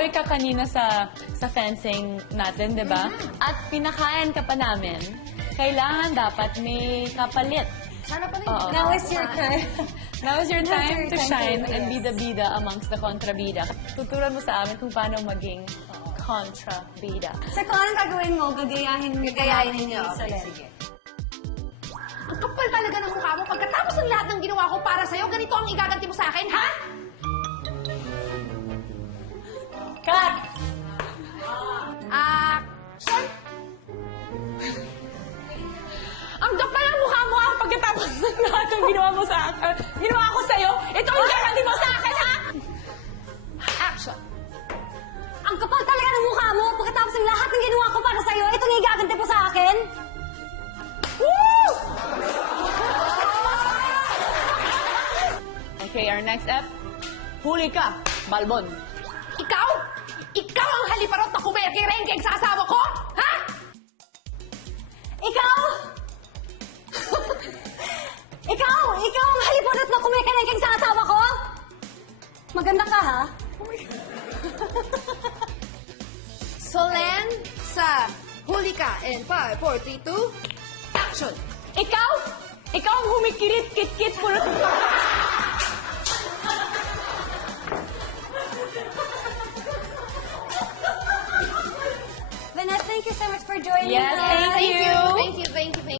nag-enjoy ka kanina sa fencing natin, di ba? At pinakain ka pa namin. Kailangan dapat may kapalit. Sana pa rin. Now is your time. Now is your time to shine to- and be the bida amongst the kontrabida. Tuturan mo sa amin kung paano maging kontrabida. So kung anong gagawin mo, gagayahin mo. Gagayahin ninyo. Sa Okay, Len. sige. Ang kapal talaga ng mukha mo. Pagkatapos ng lahat ng ginawa ko para sa'yo, ganito ang igaganti mo sa akin, ha? Cut! Action! Ang kapal ng mukha mo ang pagkatapos ng lahat ng ginawa mo sa akin. Ginawa ko sa'yo, ito ang garanti mo sa akin, ha? Action! Ang kapal talaga ng mukha mo pagkatapos ng lahat ng ginawa ko para sa'yo. Ito na igaganti mo sa akin. Woo! Okay, our next step. Huli ka, Balbon. Ikaw? Ikaw ang haliparot na kumerengkeng sa asawa ko? Ha? Ikaw! Ikaw ang halipunot na kumikinengking sa asawa ko? Maganda ka, ha? Solen sa huli ka in 5, 4, 3, 2, action! Ikaw? Ikaw ang humikirit, kit-kit, pulot. Vanessa, thank you so much for joining Yes, us.